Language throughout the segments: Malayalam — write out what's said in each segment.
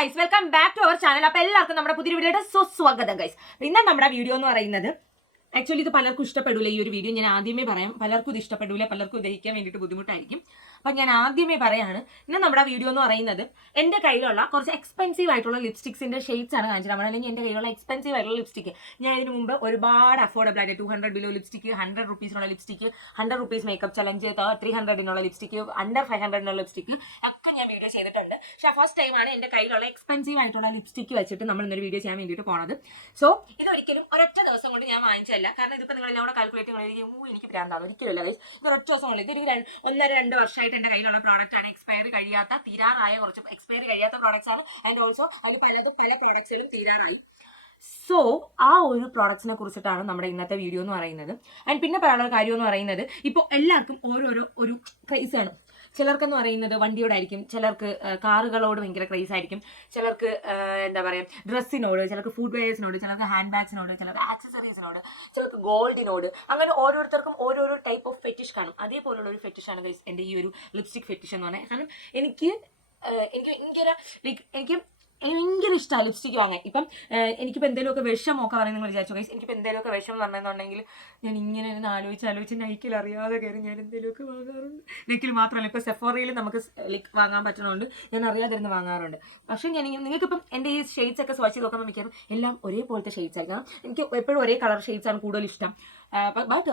Guys, welcome back to our channel. അപ്പോൾ എല്ലാവർക്കും നമ്മുടെ പുതിയ വീഡിയോയുടെ സുസ്വാഗതം ഗൈസ്. ഇന്ന് നമ്മുടെ വീഡിയോ എന്ന് പറയുന്നത് ആക്ച്വലി ഇത് പലർക്കും ഇഷ്ടപ്പെടില്ല. ഈ ഒരു വീഡിയോ ഞാൻ ആദ്യമേ പറയാം, പലർക്കും ഇത് ഇഷ്ടപ്പെടില്ല, പലർക്കും ദഹിക്കാൻ വേണ്ടിയിട്ട് ബുദ്ധിമുട്ടായിരിക്കും. അപ്പം ഞാൻ ആദ്യമേ പറയാണ്, ഇന്ന് നമ്മുടെ വീഡിയോ എന്ന് പറയുന്നത് എൻ്റെ കയ്യിലുള്ള കുറച്ച് എക്സ്പെൻസീവ് ആയിട്ടുള്ള ലിപ്സ്റ്റിക്സിൻ്റെ ഷെയ്ഡ്സ് ആണ് കാണിച്ചത്. നമ്മൾ അല്ലെങ്കിൽ എൻ്റെ കയ്യിലുള്ള എക്സ്പെൻസീവ് ആയിട്ടുള്ള ലിപ്സ്റ്റിക്ക് ഞാൻ ഇതിന് മുമ്പ് ഒരുപാട് അഫോർഡബിൾ ആയിട്ട് 200 ബിലോ ലിപ്സ്റ്റിക്ക്, 100 റുപ്പീസിനുള്ള lipstick, 100 rupees makeup challenge, 300 lipstick, under 500 lipstick ഒക്കെ ഞാൻ വീഡിയോ ചെയ്തിട്ടുണ്ട്. പക്ഷേ ഫസ്റ്റ് ടൈമാണ് എൻ്റെ കയ്യിലുള്ള എക്സ്പെൻസീവ് ആയിട്ടുള്ള ലിപ്സ്റ്റിക്ക് വെച്ചിട്ട് നമ്മൾ ഇന്നൊരു വീഡിയോ ചെയ്യാൻ വേണ്ടിയിട്ട് പോണത്. സോ ഇതൊരിക്കലും ഒരൊറ്റ ദിവസം കൊണ്ട് ഞാൻ വാങ്ങിച്ചല്ല. കാരണം ഇതിപ്പോൾ നിങ്ങൾ എല്ലാം കൂടെ കാൽക്കുലേറ്റ് ചെയ്യുമ്പോൾ എനിക്ക് ഭ്രാന്താണ്. ഒരിക്കലും ഗൈസ്, ഇത് ഒരൊറ്റ ദിവസം കൊണ്ട് ഇതൊരു 1-2 വർഷമായിട്ട് എൻ്റെ കയ്യിലുള്ള പ്രോഡക്റ്റ് ആണ്. എക്സ്പയറി കഴിയാത്ത, തീരാറായ കുറച്ച് എക്സ്പയറി കഴിയാത്ത പ്രോഡക്റ്റ്സ് ആണ്. ആൻഡ് ഓൾസോ അതിൽ പല പ്രോഡക്ട്സിലും തീരാറായി. സോ ആ ഒരു പ്രോഡക്ട്സിനെ കുറിച്ചിട്ടാണ് നമ്മുടെ ഇന്നത്തെ വീഡിയോ എന്ന് പറയുന്നത്. ആൻഡ് പിന്നെ പറയാനുള്ള കാര്യം എന്ന് പറയുന്നത്, ഇപ്പോൾ എല്ലാവർക്കും ഒരു ക്രൈസ് ആണ്. ചിലർക്കെന്ന് പറയുന്നത് വണ്ടിയോടായിരിക്കും, ചിലർക്ക് കാറുകളോട് ഭയങ്കര ക്രൈസ് ആയിരിക്കും, ചിലർക്ക് എന്താ പറയുക ഡ്രസ്സിനോട്, ചിലർക്ക് ഫുഡ് വെയേഴ്സിനോട്, ചിലർക്ക് ഹാൻഡ് ബാഗ്സിനോട്, ചിലർക്ക് ആക്സസറീസിനോട്, ചിലർക്ക് ഗോൾഡിനോട്, അങ്ങനെ ഓരോരുത്തർക്കും ഓരോരോ ടൈപ്പ് ഓഫ് ഫെറ്റിഷ് കാണും. അതേപോലുള്ള ഒരു ഫെറ്റിഷാണ് ഗൈസ് എൻ്റെ ഈ ഒരു ലിപ്സ്റ്റിക് ഫെറ്റിഷ് എന്ന് പറഞ്ഞാൽ. കാരണം എനിക്ക് ഭയങ്കര ഇഷ്ടമാണ് ലിപ്സ്റ്റിക്ക് വാങ്ങാൻ. ഇപ്പം എനിക്കിപ്പോൾ എന്തെങ്കിലുമൊക്കെ വിഷമൊക്കെ പറയുന്നത് നിങ്ങൾ വിചാരിച്ചു ഗൈസ്, എനിക്കിപ്പോൾ എന്തെങ്കിലുമൊക്കെ വിഷം പറഞ്ഞെന്നുണ്ടെങ്കിൽ ഞാൻ ഇങ്ങനെ ആലോചിച്ച് നൈക്കിൽ അറിയാതെ കയറി ഞാൻ എന്തെങ്കിലുമൊക്കെ വാങ്ങാറുണ്ട്. നൈക്കിൽ മാത്രമല്ല, ഇപ്പോൾ സെഫോറയിൽ നമുക്ക് വാങ്ങാൻ പറ്റുന്നതുകൊണ്ട് ഞാൻ അറിയാതെ ഇരുന്ന് വാങ്ങാറുണ്ട്. പക്ഷേ നിങ്ങൾക്കിപ്പം എൻ്റെ ഈ ഷെയ്ഡ്സ് ഒക്കെ സ്വാച്ച് നോക്കാൻ മിക്കവാറും എല്ലാം ഒരേപോലത്തെ ഷെയ്ഡ്സ് ആയിരിക്കണം. എനിക്ക് എപ്പോഴും ഒരേ കളർ ഷെയ്ഡ്സാണ് കൂടുതൽ ഇഷ്ടം. ബട്ട്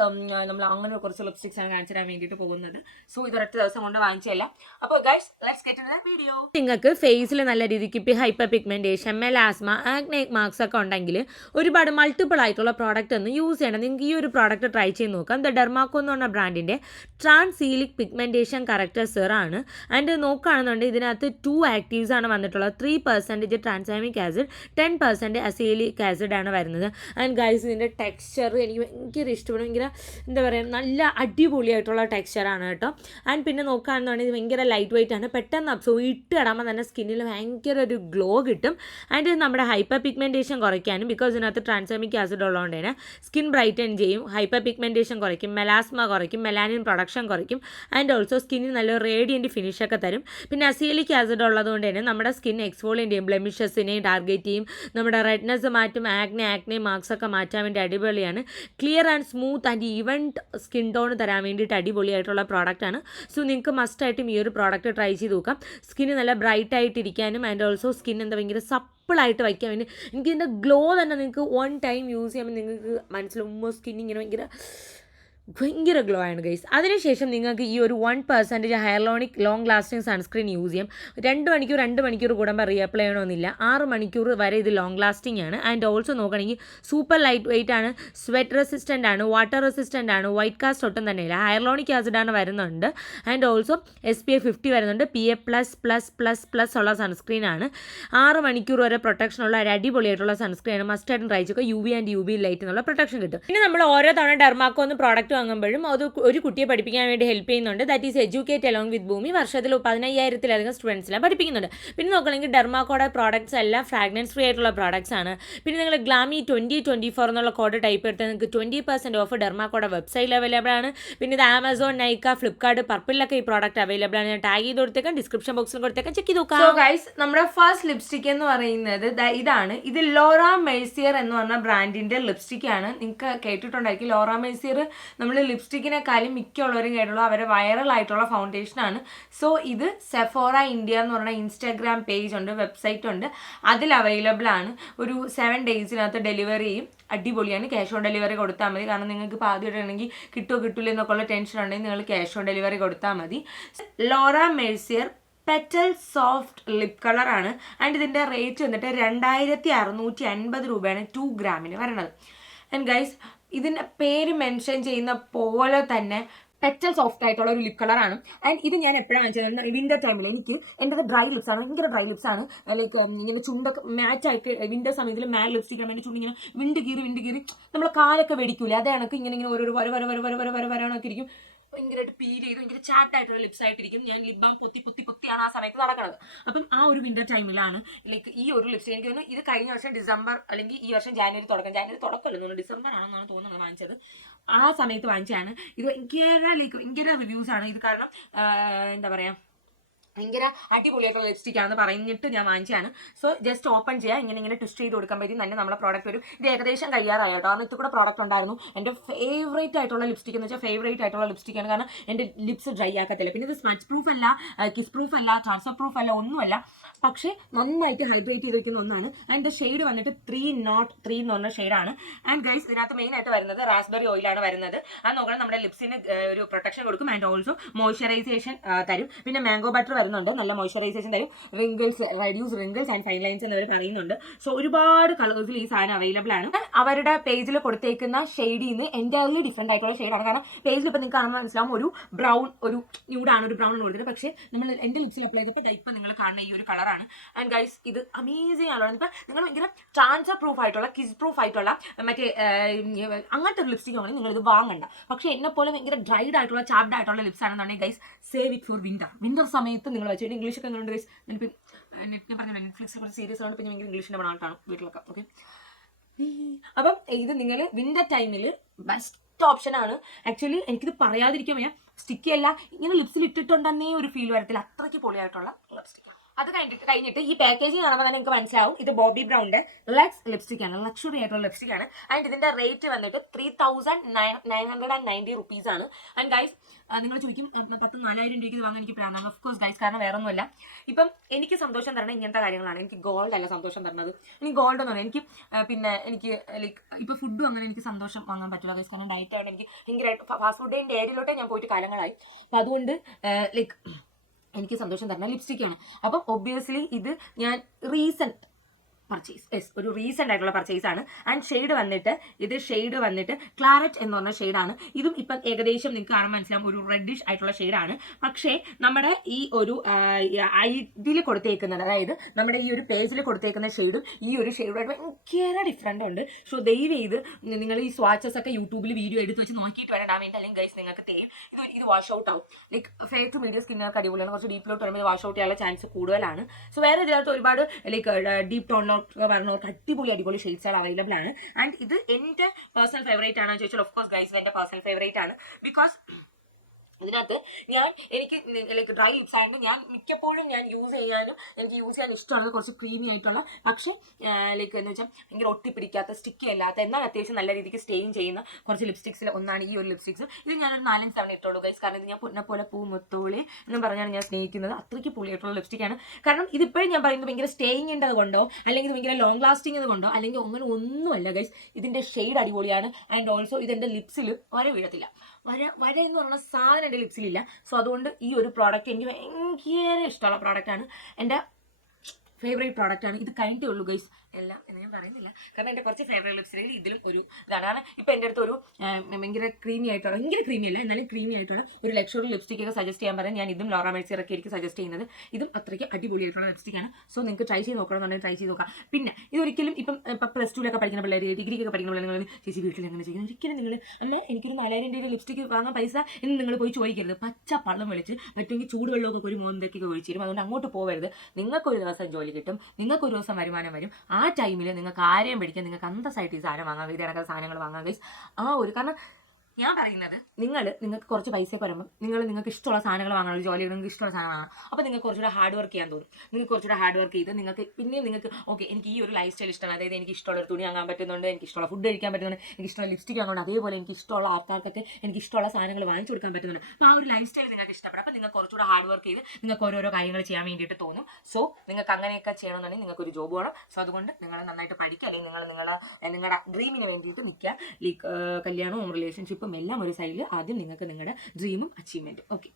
നമ്മൾ അങ്ങനെ കുറച്ച് ലിപ്സ്റ്റിക്സ് ആണ് കാണിച്ചു തരാൻ വേണ്ടിയിട്ട് പോകുന്നത്. സോ ഇതൊരൊറ്റ ദിവസം കൊണ്ട് വാങ്ങിച്ചല്ല. അപ്പോൾ guys, let's get in the video. നിങ്ങൾക്ക് ഫേസിൽ നല്ല രീതിക്ക് ഇപ്പോൾ hyper pigmentation, melasma, acne marks ഒക്കെ ഉണ്ടെങ്കിൽ ഒരുപാട് മൾട്ടിപ്പിൾ ആയിട്ടുള്ള പ്രോഡക്റ്റ് ഒന്നും യൂസ് ചെയ്യണം. നിങ്ങൾക്ക് ഈ ഒരു പ്രോഡക്റ്റ് ട്രൈ ചെയ്ത് നോക്കാം. ദ ഡെർമാക്കോ എന്ന് പറഞ്ഞ ബ്രാൻഡിൻ്റെ ട്രാൻസീലിക് പിഗ്മെന്റേഷൻ കറക്റ്റർ സെറാണ്. ആൻഡ് നോക്കുകയാണെന്നുണ്ടെങ്കിൽ ഇതിനകത്ത് 2 ആക്റ്റീവ്സ് ആണ് വന്നിട്ടുള്ളത്. 3% ട്രാൻസാമിക് ആസിഡ്, 10% അസീലിക് ആസിഡ് ആണ് വരുന്നത്. ആൻഡ് ഗൈസ്, ഇതിൻ്റെ ടെക്സ്ചർ എനിക്ക് ഭയങ്കര ഇഷ്ടപ്പെടും. ഭയങ്കര എന്താ പറയുക, നല്ല അടിപൊളിയായിട്ടുള്ള ടെക്സ്ചറാണ് കേട്ടോ. ആൻഡ് പിന്നെ നോക്കുകയാണെന്നുണ്ടെങ്കിൽ ഇത് ഭയങ്കര ലൈറ്റ് വെയിറ്റ് ആണ്. പെട്ടെന്ന് ഇട്ട് ഇടാமல் തന്നെ സ്കിന്നിൽ ഭയങ്കര ഒരു ഗ്ലോ കിട്ടും. ആൻഡ് നമ്മുടെ ഹൈപ്പർ പിഗ്മെൻറ്റേഷൻ കുറയ്ക്കാനും, ബിക്കോസ് ഇതിനകത്ത് ട്രാൻസാമിക് ആസിഡ് ഉള്ളതുകൊണ്ട് തന്നെ സ്കിൻ ബ്രൈറ്റൻ ചെയ്യും, ഹൈപ്പർ പിഗ്മെൻറ്റേഷൻ കുറയ്ക്കും, മെലാസ്മ കുറയ്ക്കും, മെലാനിൻ പ്രൊഡക്ഷൻ കുറയ്ക്കും. ആൻഡ് ഓൾസോ സ്കിന്നിന് നല്ല റേഡിയൻറ്റ് ഫിനിഷൊക്കെ തരും. പിന്നെ അസീലിക് ആസിഡ് ഉള്ളതുകൊണ്ട് തന്നെ നമ്മുടെ സ്കിൻ എക്സ്ഫോളിയൻ്റ് ചെയ്യും, ബ്ലെമിഷസിനെയും ടാർഗറ്റ് ചെയ്യും, നമ്മുടെ റെഡ്നെസ് മാറ്റും, ആക്നെ മാർക്സ് ഒക്കെ മാറ്റാൻ വേണ്ടി അടിപൊളിയാണ്. Clear and smooth and even skin tone തരാൻ വേണ്ടിയിട്ട് അടിപൊളിയായിട്ടുള്ള പ്രോഡക്റ്റാണ്. സോ നിങ്ങൾക്ക് മസ്റ്റായിട്ടും ഈ ഒരു പ്രോഡക്റ്റ് ട്രൈ ചെയ്ത് നോക്കാം. സ്കിന്ന് നല്ല ബ്രൈറ്റ് ആയിട്ടിരിക്കാനും ആൻഡ് ഓൾസോ സ്കിൻ എന്താ ഭയങ്കര സപ്പിളായിട്ട് വയ്ക്കാൻ വേണ്ടി. എനിക്ക് ഇതിൻ്റെ ഗ്ലോ തന്നെ നിങ്ങൾക്ക് 1 ടൈം യൂസ് ചെയ്യുമ്പോൾ നിങ്ങൾക്ക് മനസ്സിലാവും സ്കിൻ ഇങ്ങനെ ഭയങ്കര ഗ്ലോ ആണ് ഗൈസ്. അതിനുശേഷം നിങ്ങൾക്ക് ഈ ഒരു 1% hyaluronic long lasting sunscreen use ചെയ്യാം. 2 മണിക്കൂർ കൂടുമ്പോൾ റീഅപ്ലൈ ചെയ്യണമെന്നില്ല. 6 മണിക്കൂർ വരെ ഇത് ലോങ് ലാസ്റ്റിംഗ് ആണ്. ആൻഡ് ഓൾസോ നോക്കുകയാണെങ്കിൽ സൂപ്പർ ലൈറ്റ് വെയിറ്റ് ആണ്, സ്വെറ്റ് റെസിസ്റ്റൻ്റ് ആണ്, വാട്ടർ റെസിസ്റ്റൻ്റ് ആണ്, വൈറ്റ് കാസ്റ്റ് ഒട്ടും തന്നെ ഇല്ല, ഹൈലോണിക് ആസിഡാണ് വരുന്നുണ്ട്. ആൻഡ് ഓൾസോ SPF 50 വരുന്നുണ്ട്. PA++++ ഉള്ള സൺസ്ക്രീനാണ്. 6 മണിക്കൂർ വരെ പ്രൊട്ടക്ഷനുള്ള ഒരു അടിപൊളിയായിട്ടുള്ള സൺസ്ക്രീനാണ്. മസ്റ്റായിട്ടും ട്രൈ ചെയ്യുക. UV ആൻഡ് UV ലൈറ്റ് എന്നുള്ള പ്രൊട്ടക്ഷൻ കിട്ടും. പിന്നെ നമ്മൾ ഓരോ തവണ ഡെർമാക്കോ എന്ന് പ്രോഡക്റ്റ് വാങ്ങുമ്പോഴും അത് ഒരു കുട്ടിയെ പഠിപ്പിക്കാൻ വേണ്ടി ഹെൽപ്പ് ചെയ്യുന്നുണ്ട്. That is educate along with ഭൂമി. വർഷത്തിൽ 15,000-ലധികം സ്റ്റുഡൻസിനെ പഠിപ്പിക്കുന്നുണ്ട്. പിന്നെ നോക്കണമെങ്കിൽ ഡെർമാക്കോയുടെ പ്രോഡക്ട്സ് എല്ലാം ഫ്രാഗ്രൻസ് ഫ്രീ ആയിട്ടുള്ള പ്രോഡക്ട്സ് ആണ്. പിന്നെ നിങ്ങൾ ഗ്ലാമി 2024 എന്നുള്ള കോഡ് ടൈപ്പ് എടുത്താൽ നിങ്ങൾക്ക് 20% ഓഫ് ഡെർമാക്കോയുടെ വെബ്സൈറ്റിൽ അവൈലബിൾ ആണ്. പിന്നെ ഇത് ആമസോൺ, നൈക്ക, ഫ്ലിപ്കാർട്ട്, പർപ്പിളിലൊക്കെ ഈ പ്രോഡക്റ്റ് അവൈലബിൾ ആണ്. ഞാൻ ടാഗ് ചെയ്ത് കൊടുത്തേക്കാം, ഡിസ്ക്രിപ്ഷൻ ബോക്സിൽ കൊടുത്തേക്കാം, ചെക്ക് ചെയ്ത് നോക്കാം. സോ ഗൈസ്, നമ്മുടെ ഫസ്റ്റ് ലിപ്സ്റ്റിക് എന്ന് പറയുന്നത് ഇതാണ്. ഇത് ലോറ മെഴ്സിയർ എന്ന് പറഞ്ഞ ബ്രാൻഡിൻ്റെ ലിപ്സ്റ്റിക് ആണ്. നിങ്ങൾക്ക് കേട്ടിട്ടുണ്ടായിരിക്കും. ലോറ മെഴ്സിയർ നമ്മൾ ലിപ്സ്റ്റിക്കിനെക്കാളും മിക്കുള്ളവരും കേട്ടുള്ള അവരെ വൈറൽ ആയിട്ടുള്ള ഫൗണ്ടേഷനാണ്. സോ ഇത് സെഫോറ ഇന്ത്യ എന്ന് പറഞ്ഞ ഇൻസ്റ്റാഗ്രാം പേജ് ഉണ്ട്, വെബ്സൈറ്റ് ഉണ്ട്, അതിൽ അവൈലബിൾ ആണ്. ഒരു 7 ഡേയ്സിനകത്ത് ഡെലിവറി ചെയ്യും. അടിപൊളിയാണ്. ക്യാഷ് ഓൺ ഡെലിവറി കൊടുത്താൽ മതി. കാരണം നിങ്ങൾക്ക് ഇപ്പോൾ ആദ്യം ഇടണമെങ്കിൽ കിട്ടില്ല എന്നൊക്കെ ഉള്ള ടെൻഷൻ ഉണ്ടെങ്കിൽ നിങ്ങൾ ക്യാഷ് ഓൺ ഡെലിവറി കൊടുത്താൽ മതി. ലോറ മെഴ്സിയർ പെറ്റൽ സോഫ്റ്റ് ലിപ് കളറാണ്. ആൻഡ് ഇതിൻ്റെ റേറ്റ് വന്നിട്ട് 2650 രൂപയാണ് 2 ഗ്രാമിന് വരണത്. ആൻഡ് ഗൈസ്, ഇതിൻ്റെ പേര് മെൻഷൻ ചെയ്യുന്ന പോലെ തന്നെ പെറ്റൽ സോഫ്റ്റ് ആയിട്ടുള്ള ഒരു ലിപ് കളറാണ്. ആൻഡ് ഇത് ഞാൻ എപ്പോഴാണ് കാണിച്ചത്, വിൻ്റർ ടൈമിൽ. എനിക്ക് എൻ്റെ ഡ്രൈ ലിപ്സ് ആണ്, ഭയങ്കര ഡ്രൈ ലിപ്സ് ആണ്. ലൈക്ക് ഇങ്ങനെ ചുണ്ടൊക്കെ മാച്ചായിട്ട് വിൻ്റർ സമയത്തിൽ മാറ്റ് ലിപ്സ്റ്റിക് ആൻ വേണ്ടി ചുണ്ടിങ്ങനെ വിണ്ട് കീറി നമ്മൾ കാലൊക്കെ വെടിക്കൂലേ, അതേ കണക്ക് ഇങ്ങനെ ഓരോ വരണൊക്കെ ഇരിക്കും. ഭയങ്കരമായിട്ട് പീൽ ചെയ്ത് ഭയങ്കര ചാറ്റായിട്ടുള്ള ലിപ്സ് ആയിട്ടിരിക്കും. ഞാൻ ലിപ് ബാം പൊത്തിയാണ് ആ സമയത്ത് നടക്കുന്നത്. അപ്പം ആ ഒരു വിൻ്റർ ടൈമിലാണ് ലൈക്ക് ഈ ഒരു ലിപ്സ്റ്റിക്. എനിക്ക് തോന്നുന്നു ഇത് കഴിഞ്ഞ വർഷം ഡിസംബർ അല്ലെങ്കിൽ ഈ വർഷം ജാനുവരി തുടക്കമല്ലെന്ന് തോന്നുന്നു, ഡിസംബർ ആണെന്നാണ് തോന്നുന്നത് വാങ്ങിച്ചത്. ആ സമയത്ത് വാങ്ങിച്ചതാണ് ഇത്. ഭയങ്കര റിവ്യൂസ് ആണ് ഇത്. കാരണം എന്താ പറയുക, ഭയങ്കര അടിപൊളിയായിട്ടുള്ള ലിപ്സ്റ്റിക് ആണെന്ന് പറഞ്ഞിട്ട് ഞാൻ വാങ്ങിച്ചാണ്. സോ ജസ്റ്റ് ഓപ്പൺ ചെയ്യുക, ഇങ്ങനെ ട്വിസ്റ്റ് ചെയ്ത് കൊടുക്കാൻ പറ്റി തന്നെ നമ്മളെ പ്രോഡക്റ്റ് വരും. ഇത് ഏകദേശം കഴിയാറായി കേട്ടോ. കാരണം ഇത് കൂടെ പ്രോഡക്റ്റ് ഉണ്ടായിരുന്നു. എൻ്റെ ഫേവറേറ്റ് ആയിട്ടുള്ള ലിപ്സ്റ്റിക് എന്ന് വെച്ചാൽ ഫേവറേറ്റ് ആയിട്ടുള്ള ലിപ്സ്റ്റിക്കാണ്. കാരണം എൻ്റെ ലിപ്സ് ഡ്രൈ ആക്കത്തില്ല. പിന്നെ ഇത് സ്മച്ച് പ്രൂഫ് അല്ല, കിസ് പ്രൂഫ് അല്ല, ട്രാൻസ്ഫർ പ്രൂഫ് അല്ല, ഒന്നുമല്ല. പക്ഷേ നന്നായിട്ട് ഹൈഡ്രേറ്റ് ചെയ്ത് വയ്ക്കുന്ന ഒന്നാണ്. അതിൻ്റെ ഷെയ്ഡ് വന്നിട്ട് 303 എന്ന് പറഞ്ഞ ഷെയ്ഡാണ്. ആൻഡ് ഗൈസ് ഇതിനകത്ത് മെയിൻ ആയിട്ട് വരുന്നത് റാസ്ബെറി ഓയിലാണ് വരുന്നത്. അത് നോക്കണം, നമ്മുടെ ലിപ്സിന് ഒരു പ്രൊട്ടക്ഷൻ കൊടുക്കും. ആൻഡ് ഓൾസോ മോയ്സ്ചറൈസേഷൻ തരും. പിന്നെ മാംഗോ ബട്ടർ വരുന്നുണ്ട്, നല്ല മോയ്സ്ചറൈസേഷൻ തരും. Reduce wrinkles and fine lines എന്നവർ പറയുന്നുണ്ട്. സോ ഒരുപാട് കളേഴ്സിൽ ഈ സാധനം അവൈലബിൾ ആണ്. അവരുടെ പേജിൽ കൊടുത്തേക്കുന്ന ഷെയ്ഡിൽ നിന്ന് എൻ്റയർലി ഡിഫറെൻ്റ് ആയിട്ടുള്ള ഷെയ്ഡാണ്. കാരണം പേജിൽ ഇപ്പോൾ നിങ്ങൾക്ക് കാണുമ്പോൾ മനസ്സിലാവും ഒരു ബ്രൗൺ, ഒരു ന്യൂഡാണ്, ഒരു ബ്രൗൺ കൊടുത്തത്. പക്ഷേ നമ്മൾ എൻ്റെ ലിപ്സിൽ അപ്ലൈ ചെയ്തപ്പോൾ ഇപ്പം നിങ്ങൾ കാണുന്ന ഈ ഒരു കളറാണ്. ആൻഡ് ഗൈസ് ഇത് അമേസിംഗ് ആണ്. ഇപ്പം നിങ്ങൾ ഭയങ്കര ട്രാൻസ്ഫർ പ്രൂഫ് ആയിട്ടുള്ള, കിസ് പ്രൂഫ് ആയിട്ടുള്ള മറ്റേ അങ്ങനത്തെ ഒരു ലിപ്സ്റ്റിക് ആണെങ്കിൽ നിങ്ങൾ ഇത് വാങ്ങണ്ട. പക്ഷേ എന്നെ പോലെ ഭയങ്കര ഡ്രൈഡ് ആയിട്ടുള്ള, ചാപ്ഡ് ആയിട്ടുള്ള ലിപ്സ് ആണെന്നുണ്ടെങ്കിൽ guys save it for winter സമയത്ത് നിങ്ങൾ വെച്ചാൽ ഇംഗ്ലീഷൊക്കെ എങ്ങനെയുണ്ട് ഗൈസ്? ഞാനിപ്പോൾ നെറ്റിനെ പറഞ്ഞ നെറ്റ്ഫ്ലിക്സ് കുറച്ച് സീരീസ് ആണ്, പിന്നെ ഭയങ്കര ഇംഗ്ലീഷിൻ്റെ പണമായിട്ടാണ് വീട്ടിലൊക്കെ. ഓക്കെ, അപ്പം ഇത് നിങ്ങൾ വിന്റർ ടൈമിൽ ബെസ്റ്റ് ഓപ്ഷനാണ്. ആക്ച്വലി എനിക്കിത് പറയാതിരിക്കാൻ വയ്യ. സ്റ്റിക്കി അല്ല, ഇങ്ങനെ ലിപ്സിൽ ഇട്ടിട്ടുണ്ടെന്നേ ഒരു ഫീൽ വരത്തില്ല, അത്രയ്ക്ക് പൊളിയായിട്ടുള്ള ലിപ്സ്റ്റിക്കാണ്. അത് കഴിഞ്ഞിട്ട് ഈ പാക്കേജിങ് കാണുമ്പോൾ തന്നെ നിങ്ങൾക്ക് മനസ്സിലാവും ഇത് ബോബി ബ്രൗണിന്റെ ലക്സ് ലിപ്സ്റ്റിക് ആണ്, ലക്ഷറി ആയിട്ടുള്ള ലിപ്സ്റ്റിക് ആണ്. ആൻഡ് ഇതിന്റെ റേറ്റ് വന്നിട്ട് 3990 റുപ്പീസ് ആണ്. ആൻഡ് ഗൈസ് നിങ്ങൾ ചോദിക്കും 4000 രൂപയ്ക്ക് ഇത് വാങ്ങാൻ എനിക്ക് പ്രാന്താണ്. ഓഫ് കോഴ്സ് ഗൈസ്, കാരണം വേറെ ഒന്നുമല്ല. ഇപ്പം എനിക്ക് സന്തോഷം തരണം ഇങ്ങനത്തെ കാര്യങ്ങളാണ്. എനിക്ക് ഗോൾഡ് അല്ല സന്തോഷം തരുന്നത്. എനിക്ക് ഗോൾഡ് എന്ന് പറഞ്ഞാൽ എനിക്ക് പിന്നെ എനിക്ക് ലൈക്ക് ഇപ്പോൾ ഫുഡും അങ്ങനെ എനിക്ക് സന്തോഷം വാങ്ങാൻ പറ്റില്ല ഗൈസ്. കാരണം ഡയറ്റ് ആയിട്ട് എനിക്ക് ഭയങ്കരമായിട്ട് ഫാസ്റ്റ് ഫുഡിൻ്റെ ഏരിയയിലോട്ടേ ഞാൻ പോയിട്ട് കാലങ്ങളായി. അപ്പം അതുകൊണ്ട് ലൈക്ക് എനിക്ക് സന്തോഷം തരുന്ന ലിപ്സ്റ്റിക്കാണ്. അപ്പം ഒബ്വിയസ്ലി ഇത് ഞാൻ റീസെൻറ്റ് പർച്ചേസ്, ഒരു റീസെൻ്റ് ആയിട്ടുള്ള പർച്ചേസ് ആണ്. ആൻഡ് ഷെയ്ഡ് വന്നിട്ട് ക്ലാരറ്റ് എന്ന് പറഞ്ഞ ഷെയ്ഡാണ്. ഇതും ഇപ്പം ഏകദേശം നിങ്ങൾക്ക് കാണാൻ മനസ്സിലാവും ഒരു റെഡിഷ് ആയിട്ടുള്ള ഷെയ്ഡാണ്. പക്ഷേ നമ്മുടെ ഈ ഒരു ഇതിൽ കൊടുത്തേക്കുന്നത്, അതായത് നമ്മുടെ ഈ ഒരു പേജിൽ കൊടുത്തേക്കുന്ന ഷെയ്ഡും ഈ ഒരു ഷെയ്ഡുമായിട്ട് ഭയങ്കര ഡിഫറെൻ്റ് ഉണ്ട്. സോ ദയവ് ചെയ്ത് നിങ്ങൾ ഈ സ്വാച്ചസ് ഒക്കെ യൂട്യൂബിൽ വീഡിയോ എടുത്ത് വെച്ച് നോക്കിയിട്ട് വേണം ഇടാൻ വേണ്ടി. അല്ലെങ്കിൽ ഗൈസ് നിങ്ങൾക്ക് തേയും ഇത് വാഷ് ഔട്ട് ആവും. ലൈക്ക് ഫെയർ ടു മീഡിയം സ്കിന്നുകാർക്ക് അടിപൊളിയാണ്. കുറച്ച് ഡീപ്പിലോട്ട് വരുമ്പോൾ വാഷ് ഔട്ട് ചെയ്യാനുള്ള ചാൻസ് കൂടുതലാണ്. സോ വേറെ ഇതിനകത്ത് ഒരുപാട് ലൈക്ക് ഡീപ്പ് ടോണിലോട്ട് പറഞ്ഞവർക്ക് അടിപൊളി ഷെയ്ഡ്സ് അവൈലബിൾ ആണ്. ആൻഡ് ഇത് എൻ്റെ പേഴ്സണൽ ഫേവറേറ്റ് ആണ് ചോദിച്ചാൽ ഓഫ് കോഴ്സ് ഗൈസ് എൻ്റെ പേഴ്സണൽ ഫേവറേറ്റ് ആണ്. ബിക്കോസ് ഇതിനകത്ത് എനിക്ക് ലൈക്ക് ഡ്രൈ ലിപ്സ് ആയതുകൊണ്ട് ഞാൻ മിക്കപ്പോഴും എനിക്ക് യൂസ് ചെയ്യാൻ ഇഷ്ടമുള്ളത് കുറച്ച് ക്രീമി ആയിട്ടുള്ള, പക്ഷേ ലൈക്ക് എന്ന് വെച്ചാൽ ഭയങ്കര ഒട്ടിപ്പിടിക്കാത്ത, സ്റ്റിക്കി അല്ലാത്ത, എന്നാൽ അത്യാവശ്യം നല്ല രീതിക്ക് സ്റ്റെയിൻ ചെയ്യുന്ന കുറച്ച് ലിപ്സ്റ്റിക്സിൽ ഒന്നാണ് ഈ ഒരു ലിപ്സ്റ്റിക്സ്. ഇത് ഞാനൊരു 4-5 തവണ ഇട്ടുള്ളൂ ഗൈസ്. കാരണം ഇത് ഞാൻ പൊന്നെ പൂ മുത്തോളി എന്നും പറഞ്ഞാണ് ഞാൻ സ്നേഹിക്കുന്നത്. അത്രയ്ക്ക് പൊളിയായിട്ടുള്ള ലിപ്സ്റ്റിക്കാണ്. കാരണം ഇതിപ്പോഴും ഞാൻ പറയുന്നത് ഭയങ്കര സ്റ്റേയിങ് ഉണ്ടത് കൊണ്ടോ, അല്ലെങ്കിൽ ഭയങ്കര ലോങ് ലാസ്റ്റിംഗ് കൊണ്ടോ, അല്ലെങ്കിൽ അങ്ങനെ ഒന്നുമല്ല ഗൈസ്. ഇതിൻ്റെ ഷെയ്ഡ് അടിപൊളിയാണ്. ആൻഡ് ഓൾസോ ഇതെൻ്റെ ലിപ്സിൽ വര വീഴത്തില്ല. വര എന്ന് പറഞ്ഞ സാധനം എൻ്റെ ലിപ്സിലില്ല. സോ അതുകൊണ്ട് ഈ ഒരു പ്രോഡക്റ്റ് എനിക്ക് ഭയങ്കര ഇഷ്ടമുള്ള പ്രോഡക്റ്റാണ്, എൻ്റെ ഫേവറേറ്റ് പ്രോഡക്റ്റാണ്. ഇത് കഴിഞ്ഞിട്ടേ ഉള്ളൂ ഗൈസ് എല്ലാം എന്ന് ഞാൻ പറയുന്നില്ല. കാരണം എൻ്റെ കുറച്ച് ഫേവറേറ്റ് ലിപ്സ്റ്റിക്കിൽ ഇതിലും ഒരു ഇതാണ്. കാരണം ഇപ്പോൾ എൻ്റെ അടുത്ത് ഒരു ഭയങ്കര ക്രീമി അല്ല എന്നാലും ക്രീമി ആയിട്ടുള്ള ഒരു ലക്ഷറി ലിപ്സ്റ്റിക് ഒക്കെ സജസ്റ്റ് ചെയ്യാൻ പറയാം. ഞാൻ ഇതും ലോറ മെഴ്സിയറൊക്കെ എനിക്ക് സജസ്റ്റ് ചെയ്യുന്നത്. ഇതും അത്രയ്ക്ക് അടിപൊളിയായിട്ടുള്ള ലിപ്സ്റ്റിക്കാണ്. സോ നിങ്ങൾക്ക് ട്രൈ ചെയ്ത് നോക്കണമെന്നുണ്ടെങ്കിൽ ട്രൈ ചെയ്ത് നോക്കാം. പിന്നെ ഇതൊരിക്കലും ഇപ്പം പ്ലസ് ടുവിലൊക്കെ പഠിക്കുന്ന പിള്ളേർ, ഡിഗ്രിക്കൊക്കെ പഠിക്കുന്ന പിള്ളേർ, നിങ്ങൾ ചേച്ചി വീട്ടിൽ എങ്ങനെ ചെയ്യുന്നത്, ഒരിക്കലും നിങ്ങൾ എനിക്കൊരു 4000 രൂപ ലിപ്സ്റ്റിക്ക് വാങ്ങാൻ പൈസ എന്ന് നിങ്ങൾ പോയി ചോദിക്കരുത്. പച്ച പള്ളം വിളിച്ച് പറ്റുമെങ്കിൽ ചൂടുവെള്ളമൊക്കെ ഒരു മോന്തൊക്കെ ഒഴിച്ചു തരും. അതുകൊണ്ട് അങ്ങോട്ട് പോകരുത്. നിങ്ങൾക്കൊരു ദിവസം ജോലി കിട്ടും, നിങ്ങൾക്കൊരു ദിവസം വരുമാനം വരും. ആ ടൈമിൽ നിങ്ങൾക്ക് ആരെയും പിടിക്കാൻ, നിങ്ങൾക്ക് അന്തസ്സായിട്ട് ഈ സാധനം വാങ്ങാം, ഇത് കണക്കുന്ന സാധനങ്ങൾ വാങ്ങാം ഗൈസ്. കാരണം ഞാൻ പറയുന്നത് നിങ്ങൾക്ക് കുറച്ച് പൈസയൊക്കെ വരുമ്പോൾ നിങ്ങൾക്ക് ഇഷ്ടമുള്ള സാധനങ്ങൾ വാങ്ങണം, ജോലി നിങ്ങൾക്ക് ഇഷ്ടമുള്ള സാധനം വാങ്ങണം. അപ്പോൾ നിങ്ങൾക്ക് കുറച്ചുകൂടെ ഹാർഡ് വർക്ക് ചെയ്യാൻ തോന്നും. നിങ്ങൾക്ക് കുറച്ചുകൂടെ ഹാർഡ് വർക്ക് ചെയ്ത് നിങ്ങൾക്ക് ഓക്കെ എനിക്ക് ഈ ഒരു ലൈഫ് സ്റ്റൈൽ ഇഷ്ടമാണ്, അതായത് എനിക്ക് ഇഷ്ടമുള്ള ഒരു തുണി വാങ്ങാൻ പറ്റുന്നുണ്ട്, എനിക്ക് ഇഷ്ടമുള്ള ഫുഡ് കഴിക്കാൻ പറ്റുന്നുണ്ട്, എനിക്ക് ഇഷ്ടമുള്ള ലിപ്സ്റ്റിക് വാങ്ങുന്നുണ്ട്, അതേപോലെ എനിക്ക് ഇഷ്ടമുള്ള ആൾക്കാർക്കൊക്കെ എനിക്ക് ഇഷ്ടമുള്ള സാധനങ്ങൾ വാങ്ങിച്ചു കൊടുക്കാൻ പറ്റുന്നുണ്ട്. അപ്പോൾ ആ ഒരു ലൈഫ് സ്റ്റൈൽ നിങ്ങൾക്ക് ഇഷ്ടപ്പെടും. അപ്പോൾ നിങ്ങൾക്ക് കുറച്ചുകൂടെ ഹാർഡ് വർക്ക് ചെയ്ത് നിങ്ങൾക്ക് ഓരോരോ കാര്യങ്ങൾ ചെയ്യാൻ വേണ്ടിയിട്ട് തോന്നും. സോ നിങ്ങൾക്ക് അങ്ങനെയൊക്കെ ചെയ്യണമെന്നുണ്ടെങ്കിൽ നിങ്ങൾക്ക് ഒരു ജോബ് വേണം. സോ അതുകൊണ്ട് നിങ്ങൾ നന്നായിട്ട് പഠിക്കുക, അല്ലെങ്കിൽ നിങ്ങളുടെ ഡ്രീമിന് വേണ്ടിയിട്ട് നിൽക്കുക. ലൈക്ക് കല്യാണവും റിലേഷൻഷിപ്പും എല്ലാം ഒരു സൈഡിൽ. ആദ്യം നിങ്ങൾക്ക് നിങ്ങളുടെ ഡ്രീമും അച്ചീവ്മെൻറ്റും ഓക്കെ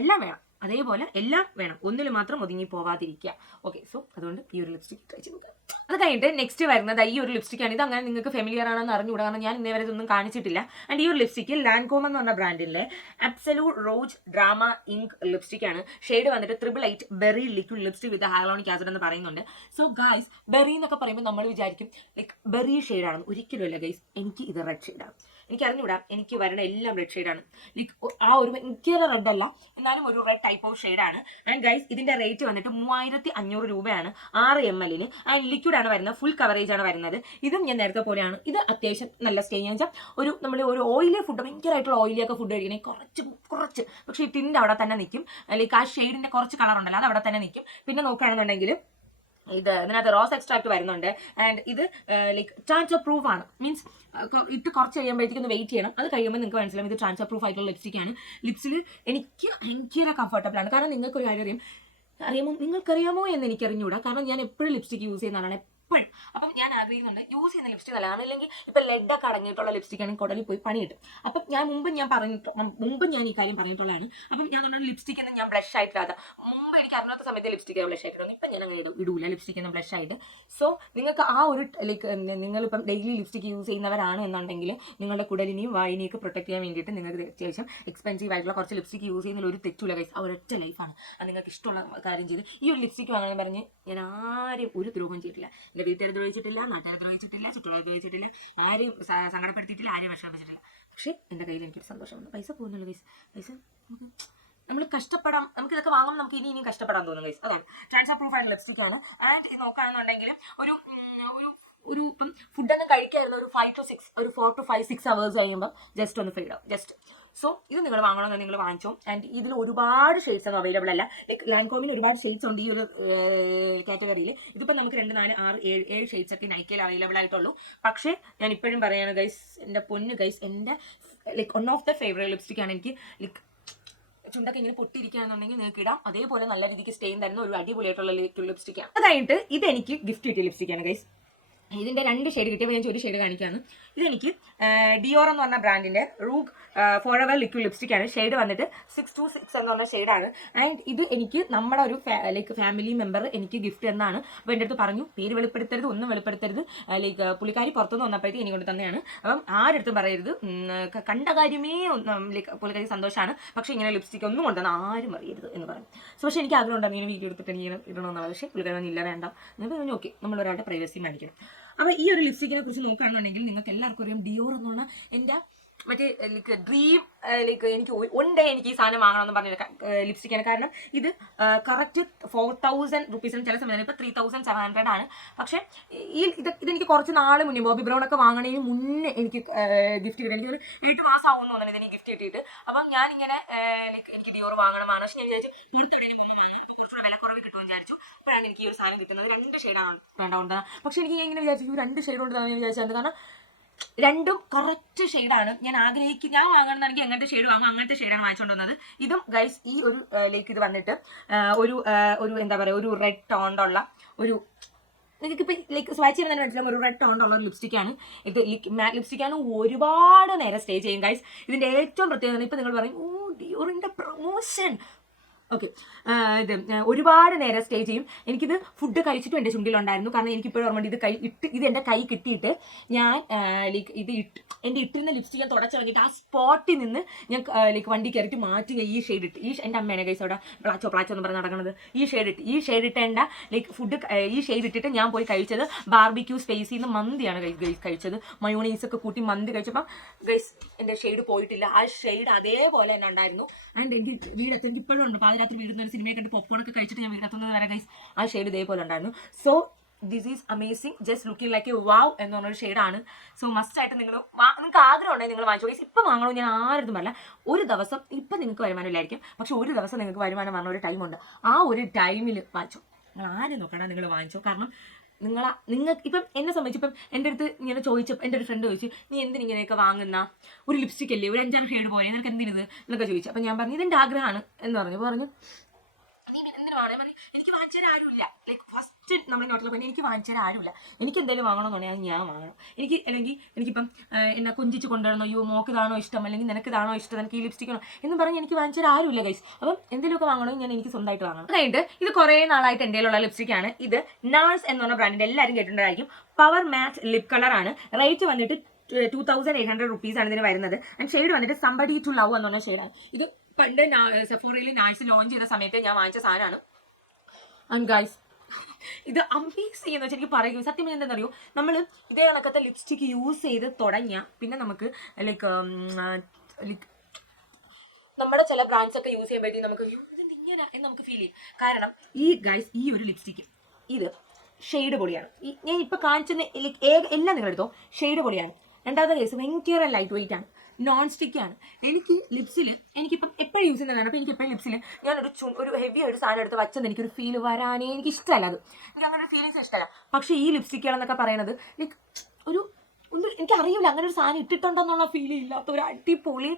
എല്ലാം വേണം, അതേപോലെ എല്ലാം വേണം, ഒന്നിൽ മാത്രം ഒതുങ്ങി പോവാതിരിക്കുക. ഓക്കെ, സോ അതുകൊണ്ട് ഈ ഒരു ലിപ്സ്റ്റിക് ട്രൈ ചെയ്ത് നോക്കുക. അത് കഴിഞ്ഞിട്ട് നെക്സ്റ്റ് വരുന്നത് ഈ ഒരു ലിപ്സ്റ്റിക്കാണ്. ഇത് അങ്ങനെ നിങ്ങൾക്ക് ഫെമിലിയർ ആണെന്ന് അറിഞ്ഞുകൂടാ, കാരണം ഞാൻ ഇന്നേ വരെ ഇതൊന്നും കാണിച്ചിട്ടില്ല. ആൻഡ് ഈ ഒരു ലിപ്സ്റ്റിക്ക് ലാൻകോം എന്ന് പറഞ്ഞ ബ്രാൻഡിലെ അബ്സല്യൂട്ട് റോസ് ഡ്രാമ ഇങ്ക് ലിപ്സ്റ്റിക്കാണ്. ഷെയ്ഡ് വന്നിട്ട് 888 berry liquid lipstick with hyaluronic acid എന്ന് പറയുന്നുണ്ട്. സോ ഗൈസ്, ബെറി എന്നൊക്കെ പറയുമ്പോൾ നമ്മൾ വിചാരിക്കും ലൈക്ക് ബെറി ഷെയ്ഡാണെന്ന്. ഒരിക്കലും അല്ല ഗൈസ്, എനിക്ക് ഇത് റെഡ് ഷെയ്ഡാണ്. എനിക്ക് അറിഞ്ഞുകൂടാ, എനിക്ക് വരുന്ന എല്ലാം റെഡ് ഷെയ്ഡാണ്. ലൈക്ക് ആ ഒരു ഭയങ്കര റെഡ് അല്ല, എന്നാലും ഒരു റെഡ് ടൈപ്പ് ഓഫ് ഷെയ്ഡാണ്. ആൻഡ് ഗൈസ് ഇതിന്റെ റേറ്റ് വന്നിട്ട് 3500 രൂപയാണ് 6 ml. ആൻഡ് ലിക്വിഡ് ആണ് വരുന്നത്, ഫുൾ കവറേജ് ആണ് വരുന്നത്. ഇതും ഞാൻ നേരത്തെ പോലെയാണ്. ഇത് അത്യാവശ്യം നല്ല സ്റ്റേ എന്ന് വെച്ചാൽ നമ്മൾ ഒരു ഓയിലി ഫുഡ്, ഭയങ്കരമായിട്ടുള്ള ഓയിലിയൊക്കെ ഫുഡ് കഴിക്കണേ കുറച്ച് പക്ഷേ ഈ ടിൻ്റെ അവിടെ തന്നെ നിൽക്കും. ലൈക്ക് ആ ഷെയ്ഡിന്റെ കുറച്ച് കളർ ഉണ്ടല്ലോ, അത് അവിടെ തന്നെ നിൽക്കും. പിന്നെ നോക്കുകയാണെന്നുണ്ടെങ്കിൽ ഇതിനകത്ത് റോസ് എക്സ്ട്രാക്ട് വരുന്നുണ്ട്. ആൻഡ് ഇത് ലൈക്ക് ട്രാൻസ്ഫർ പ്രൂഫ് ആണ്, മീൻസ് ഇട്ട് കുറച്ച് കഴിയുമ്പോഴത്തേക്ക് ഒന്ന് വെയിറ്റ് ചെയ്യണം. അത് കഴിയുമ്പോൾ നിങ്ങൾക്ക് മനസ്സിലാവും ഇത് ട്രാൻസ്ഫർ പ്രൂഫ് ആയിട്ടുള്ള ലിപ്സ്റ്റിക്കാണ്. ലിപ്സിൽ എനിക്ക് ഭയങ്കര കംഫർട്ടബിൾ ആണ്. കാരണം നിങ്ങൾക്കൊരു കാര്യം നിങ്ങൾക്കറിയാമോ എന്ന് എനിക്കറിഞ്ഞൂടാ. കാരണം ഞാൻ എപ്പോഴും ലിപ്സ്റ്റിക്ക് യൂസ് ചെയ്യുന്നതാണ്, എപ്പോഴും. അപ്പം ഞാൻ ആഗ്രഹിക്കുന്നുണ്ട് യൂസ് ചെയ്യുന്ന ലിപ്സ്റ്റിക് നല്ലതാണ്. അല്ലെങ്കിൽ ഇപ്പം ലെഡൊക്കെ അടങ്ങിയിട്ടുള്ള ലിപ്സ്റ്റിക് ആണെങ്കിൽ കുടലിൽ പോയി പണി കിട്ടും. അപ്പം മുമ്പ് ഞാൻ ഈ കാര്യം പറഞ്ഞിട്ടുള്ളതാണ്. അപ്പം ഞാൻ പറഞ്ഞ ലിപ്സ്റ്റിക് എന്ന് ഞാൻ ബ്ലഷ് ആയിട്ടില്ലാതെ മുമ്പ് എനിക്ക് അറിഞ്ഞാത്ത സമയത്ത് ലിപ്സ്റ്റിക് ബ്ലഷ് ആയിട്ടുണ്ട്. ഇപ്പം ഞാൻ അങ്ങനെ ഇടൂല ലിപ്സ്റ്റിക് എന്ന് ബ്ലഷ് ആയിട്ട്. സോ നിങ്ങൾക്ക് ആ ഒരു ലൈക്ക് നിങ്ങളിപ്പം ഡെയിലി ലിപ്സ്റ്റിക് യൂസ് ചെയ്യുന്നവരാണ് എന്നുണ്ടെങ്കിൽ നിങ്ങളുടെ കുടലിനെയും വായിനെയൊക്കെ പ്രൊട്ടക്ട് ചെയ്യാൻ വേണ്ടിയിട്ട് നിങ്ങൾക്ക് അത്യാവശ്യം എക്സ്പെൻസീവ് ആയിട്ടുള്ള കുറച്ച് ലിപ്സ്റ്റിക് യൂസ് ചെയ്യുന്നതിൽ ഒരു തെറ്റുമില്ല ഗൈസ്. ആ ഒരൊറ്റ ലൈഫാണ്. അത് നിങ്ങൾക്ക് ഇഷ്ടമുള്ള കാര്യം ചെയ്ത് ഈ ഒരു ലിപ്സ്റ്റിക് വാങ്ങാൻ പറഞ്ഞ് ഞാൻ ആരും ഒരു ദ്രോഹം ചെയ്തിട്ടില്ല. എൻ്റെ വീട്ടുകാർ ദ്രോഹിച്ചിട്ടില്ല, നാട്ടുകാർ ദ്രോഹിച്ചിട്ടില്ല, ചുറ്റുകാർ ദ്രോഹിച്ചിട്ടില്ല, ആരെയും സങ്കടപ്പെടുത്തിയിട്ടില്ല, ആരെയും വിഷമിപ്പിച്ചിട്ടില്ല. പക്ഷേ എൻ്റെ കയ്യിൽ എനിക്കൊരു സന്തോഷമുണ്ട്. പൈസ പോകുന്നുള്ളൂ ഗൈസ്. പൈസ നമ്മൾ കഷ്ടപ്പെടാം, നമുക്ക് ഇതൊക്കെ വാങ്ങുമ്പോൾ നമുക്ക് ഇനിയും കഷ്ടപ്പെടാൻ തോന്നും ഗൈസ്. അതാണ് ട്രാൻസ്ഫർ പ്രൂഫ് ആയിട്ടുള്ള ലിപ്സ്റ്റിക് ആണ്. ആൻഡ് ഇത് നോക്കുകയാണെന്നുണ്ടെങ്കിൽ ഒരു ഇപ്പം ഫുഡൊന്നും കഴിക്കായിരുന്നു ഒരു 4 to 6 hours കഴിയുമ്പം ജസ്റ്റ് ഒന്ന് ഫെയ്ഡ് ആവും, ജസ്റ്റ്. സോ ഇത് നിങ്ങൾ വാങ്ങണമെന്ന് നിങ്ങൾ വാങ്ങിച്ചോ. ആൻഡ് ഇതിൽ ഒരുപാട് ഷെയ്ഡ്സ് ഒന്നും അവൈലബിൾ അല്ല. ലൈക്ക് ലാൻകോമിന് ഒരുപാട് ഷെയ്ഡ്സ് ഉണ്ട് ഈ ഒരു കാറ്റഗറിയിൽ. ഇതിപ്പോൾ നമുക്ക് 2, 4, 6, 7 ഷെയ്ഡ്സ് ഒക്കെ നൈക്കയിൽ അവൈലബിൾ ആയിട്ടുള്ളൂ. പക്ഷേ ഞാൻ ഇപ്പോഴും പറയാണ് ഗൈസ്, എൻ്റെ പൊന്ന് ഗൈസ്, എൻ്റെ like one of the favourite lipstick ആണ്. എനിക്ക് ലൈക്ക് ചുണ്ടൊക്കെ ഇങ്ങനെ പൊട്ടിയിരിക്കുകയാണെന്നുണ്ടെങ്കിൽ നിങ്ങൾക്ക് ഇടാം. അതേപോലെ നല്ല രീതിക്ക് സ്റ്റെയിൻ തരുന്ന ഒരു അടിപൊളിയായിട്ടുള്ള ലിപ്സ്റ്റിക്കാണ്. അതായിട്ട് ഇതെനിക്ക് ഗിഫ്റ്റ് കിട്ടിയ ലിപ്സ്റ്റിക്കാണ് ഗൈസ്. ഇതിൻ്റെ 2 ഷെയ്ഡ് കിട്ടിയപ്പോൾ ഞാൻ ഒരു ഷെയ്ഡ് കാണിക്കുകയാണ്. ഇതെനിക്ക് ഡിയോർ എന്ന് പറഞ്ഞ ബ്രാൻഡിൻ്റെ റൂഗ് ഫോറെവർ ലിക്വിഡ് ലിപ്സ്റ്റിക്കാണ്. ഷെയ്ഡ് വന്നിട്ട് 626 എന്ന് പറഞ്ഞ ഷെയ്ഡാണ്. ആൻഡ് ഇത് എനിക്ക് നമ്മുടെ ഒരു ലൈക്ക് ഫാമിലി മെമ്പർ എനിക്ക് ഗിഫ്റ്റ് എന്നാണ്. അപ്പോൾ എൻ്റെ അടുത്ത് പറഞ്ഞു പേര് വെളിപ്പെടുത്തരുത്, ഒന്നും വെളിപ്പെടുത്തരുത്, ലൈക്ക് പുള്ളിക്കാരി പുറത്തുനിന്ന് വന്നപ്പോഴത്തേക്ക് എനിക്ക് കൊണ്ട് തന്നെയാണ്. അപ്പം ആരടുത്തും പറയരുത്, കണ്ട കാര്യമേ ലൈക്ക് പുള്ളിക്കാരി സന്തോഷമാണ്, പക്ഷേ ഇങ്ങനെ ലിപ്സ്റ്റിക്ക് ഒന്നും കൊണ്ടുവന്ന് ആരും അറിയരുത് എന്ന് പറഞ്ഞു. സോ പക്ഷേ എനിക്ക് ആഗ്രഹം ഉണ്ടാകും ഇങ്ങനെ വീഡിയോ എടുത്തിട്ട് ഇങ്ങനെ ഇടണമെന്നുള്ളത്. പക്ഷേ പുള്ളിക്കാരി ഇല്ല, വേണ്ട. ഞാൻ പറഞ്ഞു ഓക്കെ, നമ്മളൊരാളുടെ പ്രൈവസി മാനിക്കണം. അപ്പോൾ ഈ ഒരു ലിപ്സ്റ്റിക്കിനെ കുറിച്ച് നോക്കുകയാണെന്നുണ്ടെങ്കിൽ നിങ്ങൾക്ക് എല്ലാവർക്കും അറിയാം ഡിയോർ എന്നുള്ള എൻ്റെ മറ്റേ ലൈക്ക് ഡ്രീം, ലൈക്ക് എനിക്ക് 1 day എനിക്ക് ഈ സാധനം വാങ്ങണമെന്ന് പറഞ്ഞ ലിപ്സ്റ്റിക്കാണ്. കാരണം ഇത് കറക്റ്റ് 4000 രൂപീസിന് ചില സമയത്ത് ഇപ്പോൾ 3700 ആണ്. പക്ഷേ ഇതെനിക്ക് കുറച്ച് നാൾ മുന്നേ ബോബി ബ്രൗൺ ഒക്കെ വാങ്ങണതിന് മുന്നേ എനിക്ക് ഗിഫ്റ്റ് കിട്ടി. എനിക്കൊരു 8 മാസം ആവുമെന്ന് തോന്നുന്നത് എനിക്ക് ഗിഫ്റ്റ് കിട്ടിയിട്ട്. അപ്പം ഞാനിങ്ങനെ ലൈക്ക് എനിക്ക് ഡിയോർ വാങ്ങണം. പക്ഷേ ഞാൻ വിചാരിച്ചു പുറത്തെവിടെയും പോകുമ്പോൾ വാങ്ങും, അപ്പോൾ കുറച്ചുകൂടെ വില കുറവ് കിട്ടുമെന്ന് വിചാരിച്ചു. അപ്പോഴാണ് എനിക്ക് ഈ ഒരു സാധനം കിട്ടുന്നത്. 2 ഷെയ്ഡാണ് വേണ്ട. പക്ഷേ എനിക്ക് ഇങ്ങനെ വിചാരിച്ചു 2 ഷെയ്ഡ് കൊണ്ട് ഞാൻ വിചാരിച്ചത്, കാരണം 2ഉം കറക്റ്റ് ഷെയ്ഡാണ്. ഞാൻ വാങ്ങണമെന്നാണെങ്കിൽ എങ്ങനത്തെ ഷെയ്ഡ് വാങ്ങും, അങ്ങനത്തെ ഷെയ്ഡാണ് വാങ്ങിച്ചുകൊണ്ട് വന്നത്. ഇതും ഗൈസ് ഈ ഒരു ലൈക്ക് ഇത് വന്നിട്ട് ഒരു എന്താ പറയുക, ഒരു റെഡ് ടോണ്ടുള്ള ഒരു നിങ്ങൾക്കിപ്പോൾ ലൈക്ക് സ്വാച്ച് ചെയ്യുമ്പോൾ തന്നെ മനസ്സിലാവും ഒരു റെഡ് ടോണ്ടുള്ള ഒരു ലിപ്സ്റ്റിക്കാണ്. ഇത് മാറ്റ് ലിപ്സ്റ്റിക്കാണ്. ഒരുപാട് നേരം സ്റ്റേ ചെയ്യും ഗൈസ്. ഇതിൻ്റെ ഏറ്റവും പ്രത്യേകത ഇപ്പം നിങ്ങൾ പറയും ഓ ഡിയോറിൻ്റെ പ്രൊമോഷൻ, ഓക്കെ, ഇത് ഒരുപാട് നേരം സ്റ്റേ ചെയ്യും. എനിക്കിത് ഫുഡ് കഴിച്ചിട്ടും എൻ്റെ ചുണ്ടിലുണ്ടായിരുന്നു. കാരണം എനിക്കിപ്പോഴും ഓർമ്മയുണ്ട് ഇത് എൻ്റെ കൈ കിട്ടിയിട്ട് ഞാൻ ലൈക്ക് എൻ്റെ ഇട്ടിരുന്ന ലിപ്സ്റ്റിക് ഞാൻ തുടച്ചിറങ്ങിയിട്ട് ആ സ്പോട്ടിൽ നിന്ന് ഞാൻ ലൈക്ക് വണ്ടി കയറിയിട്ട് മാറ്റി ഈ ഷെയ്ഡ് ഇട്ട്, എൻ്റെ അമ്മേനെ കൈസ് അവിടെ പ്ലാച്ചോ എന്ന് പറഞ്ഞ് നടക്കുന്നത്, ഈ ഷെയ്ഡ് ഇട്ടേണ്ട ലൈക്ക് ഫുഡ് ഈ ഷെയ്ഡ് ഇട്ടിട്ട് ഞാൻ പോയി കഴിച്ചത് ബാർബിക്യൂ സ്പേസിൽ നിന്ന് മന്തിയാണ് കഴിച്ചത്. മയോണൈസൊക്കെ കൂട്ടി മന്തി കഴിച്ചപ്പോൾ ഗൈസ് എൻ്റെ ഷെയ്ഡ് പോയിട്ടില്ല. ആ ഷെയ്ഡ് അതേപോലെ തന്നെ ഉണ്ടായിരുന്നു. ആൻഡ് എനിക്ക് വീടെത്തി എനിക്ക് ഇപ്പോഴും ഉണ്ട്. പാതിരാത്രി വീടുന്ന സിനിമയെ കണ്ട് പോപ്കോണൊക്കെ കഴിച്ചിട്ട് ഞാൻ വീടെത്തുന്നത് വരെ ഗൈസ് ആ ഷെയ്ഡ് ഇതേപോലെ ഉണ്ടായിരുന്നു. So this is amazing, just looking like a wow എന്ന് പറഞ്ഞൊരു ഷെയ്ഡാണ്. സോ മസ്റ്റ് ആയിട്ട് നിങ്ങൾക്ക് ആഗ്രഹം ഉണ്ടെങ്കിൽ നിങ്ങൾ വാങ്ങിച്ചു ഗൈസ്. ഇപ്പം വാങ്ങണോ ഞാൻ ആരും പറയില്ല. ഒരു ദിവസം ഇപ്പം നിങ്ങൾക്ക് വരുമാനമില്ലായിരിക്കും, പക്ഷെ ഒരു ദിവസം നിങ്ങൾക്ക് വരുമാനം പറഞ്ഞ ഒരു ടൈമുണ്ട്. ആ ഒരു ടൈമിൽ വാങ്ങിച്ചോ. നിങ്ങൾ ആരും നോക്കണം, നിങ്ങൾ വാങ്ങിച്ചോ. കാരണം നിങ്ങൾക്ക് ഇപ്പം എന്നെ സംബന്ധിച്ച് ഇപ്പം എൻ്റെ അടുത്ത് ഇങ്ങനെ ചോദിച്ചപ്പോൾ എൻ്റെ ഒരു ഫ്രണ്ട് ചോദിച്ചു നീ എന്തിനിങ്ങനെയൊക്കെ വാങ്ങുന്ന, ഒരു ലിപ്സ്റ്റിക് അല്ലേ, ഒരു 5-6 ഷെയ്ഡ് പോലെ, നിനക്ക് എന്തിനിത് എന്നൊക്കെ ചോദിച്ചു. അപ്പം ഞാൻ പറഞ്ഞു ഇതെൻ്റെ ആഗ്രഹമാണ് എന്ന് പറഞ്ഞു നീ എന്തിനു വാങ്ങണേ പറഞ്ഞു. എനിക്ക് വാങ്ങിച്ചാൽ ആരുമില്ല, ലൈക്ക് ഫസ്റ്റ് നമ്മൾ നോട്ടിൽ പോയി എനിക്ക് വാങ്ങിച്ചാൽ ആരുമില്ല. എനിക്ക് എന്തെങ്കിലും വാങ്ങണമെന്നുണ്ടെങ്കിൽ ഞാൻ വാങ്ങണം. അല്ലെങ്കിൽ എനിക്കിപ്പം എന്നെ കൊഞ്ചിച്ച് കൊണ്ടുവരണോ, യോ മോക്ക് ഇതാണോ ഇഷ്ടം, അല്ലെങ്കിൽ നിനക്ക് ഇതാണോ ഇഷ്ടം, എനിക്ക് ഈ ലിപ്സ്റ്റിക്കണോ എന്ന് പറഞ്ഞ് എനിക്ക് വാങ്ങിച്ചാൽ ആരുമില്ല ഗൈസ്. അപ്പം എന്തെങ്കിലുമൊക്കെ വാങ്ങണമെങ്കിൽ ഞാൻ എനിക്ക് സ്വന്തമായിട്ട് വാങ്ങണം. അതായത് ഇത് കുറേ നാളായിട്ട് എൻ്റെ ഉള്ള ലിപ്സ്റ്റിക്കാണ്. ഇത് നാഴ്സ് എന്ന് പറഞ്ഞ ബ്രാൻഡിൻ്റെ എല്ലാവരും കേട്ടിട്ടുണ്ടായിരിക്കും. പവർ മാറ്റ് ലിപ് കളറാണ്. റേറ്റ് വന്നിട്ട് 2800 റുപ്പീസാണ് ഇതിന് വരുന്നത്. ആൻഡ് ഷെയ്ഡ് വന്നിട്ട് സംബഡി ടു ലവ് എന്ന് പറഞ്ഞ ഷെയ്ഡാണ്. ഇത് പണ്ട് സെഫോറയിൽ നാഴ്സ് ലോഞ്ച് ചെയ്ത സമയത്ത് ഞാൻ വാങ്ങിച്ച സാധനമാണ്. ആൻഡ് ഗൈസ് ഇത് അമേസ് ചെയ്യുന്ന വെച്ചാൽ എനിക്ക് പറയുക സത്യം എന്താണെന്നറിയോ, നമ്മൾ ഇതേ കണക്കത്തെ ലിപ്സ്റ്റിക്ക് യൂസ് ചെയ്ത് തുടങ്ങിയാൽ പിന്നെ നമുക്ക് ലൈക്ക് നമ്മുടെ ചില ബ്രാൻഡ്സ് ഒക്കെ യൂസ് ചെയ്യുമ്പോഴത്തേക്കും നമുക്ക് ഇതിൻ്റെ ഇങ്ങനെ എന്ന് നമുക്ക് ഫീൽ ചെയ്യും. കാരണം ഈ ഗൈസ് ഈ ഒരു ലിപ്സ്റ്റിക്ക് ഇത് ഷെയ്ഡ് പൊളിയാണ്. ഞാൻ ഇപ്പോൾ കാണിച്ചത് എല്ലാം നിങ്ങളെടുത്തോ, ഷെയ്ഡ് പൊളിയാണ്. രണ്ടാമത്തെ കേസ് ഭയങ്കര ലൈറ്റ് വെയിറ്റ് ആണ്, നോൺ സ്റ്റിക്ക് ആണ്. എനിക്ക് ലിപ്സിൽ എനിക്കിപ്പം എപ്പോഴും യൂസ് ചെയ്യുന്നതാണ്. അപ്പോൾ എനിക്ക് എപ്പോഴും ലിപ്സിൽ ഞാനൊരു ഒരു ഹെവി ഒരു സാധനം എടുത്ത് വെച്ചെന്ന് എനിക്കൊരു ഫീൽ വരാനേ എനിക്ക് ഇഷ്ടമല്ല. അത് എനിക്ക് അങ്ങനെ ഒരു ഫീലിങ്സ് ഇഷ്ടമല്ല. പക്ഷേ ഈ ലിപ്സ്റ്റിക്കുകളെന്നൊക്കെ പറയുന്നത് ലൈക്ക് ഒരു ഒന്നും എനിക്കറിയില്ല, അങ്ങനെ ഒരു സാധനം ഇട്ടിട്ടുണ്ടെന്നുള്ള ഫീൽ ഇല്ലാത്ത ഒരു അടിപൊളി,